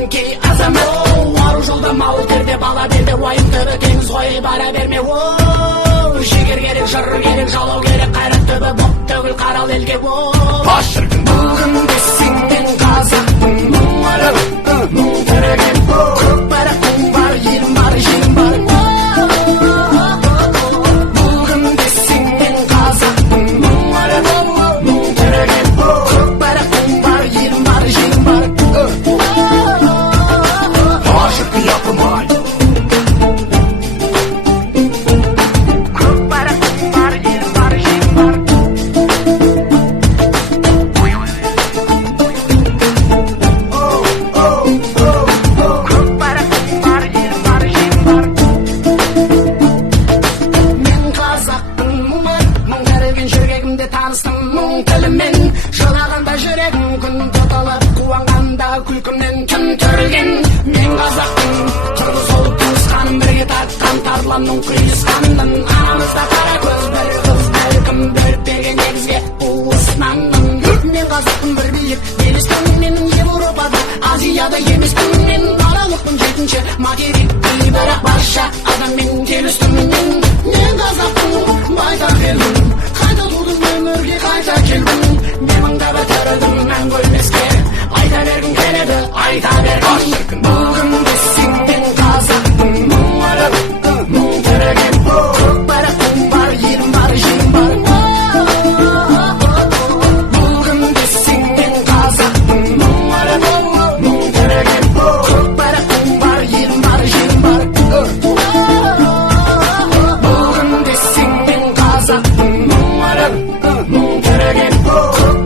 мінки азамат ару жолда мал терде бала берде уайымдары теңіз ғой бара берме оу жігер керек жыр керек жалау керек қайрат түбі боп төгіл қарал елге оу Аш шіркін бүгін десең мен қазақтың мұңары мұң түреген көк байрақтың бар елім бар жерім бар бүгін десең мен қазақтың мұңары мұң түреген көк байрақтың бар елім бар жерім бар Aşık yapımay көк байрақтың бар елім бар жерім бар көк байрақтың бар елім бар жерім бар мен қазақтың мұңы мұң тәрелген жүрегімде таныстым мұң тілімен жылағанда жүрегім күн тұтылып қуанғанда күлкімнен кім түрілген мен қазақтың қырғыз болып туысқаным бірге тартқан тарланның құйысқанмын анамызда қара көз бір қыз бәлкім бөліп берген негізге уысынанмын мен қазақтың бір биік белестің менің Европада Азияда емеспін мен аралықпын жетінші материктей бірақ барша адаммен келістім мен қазақтың байтақ елмін қайта тудым өмірге қайта келдім мен мыңдап өтірдім мәңгі өлмеске айта бергім келеді айта бергім бүгін десең мен қазақтың мұңары мұң түреген көк байрақтың бар елім бар жерім бар бүгін десең мен қазақтың мұңары мұң түреген көк байрақтың бар елім бар жерім бар бүгін десең мен қазақтың мұңары мұң түреген көк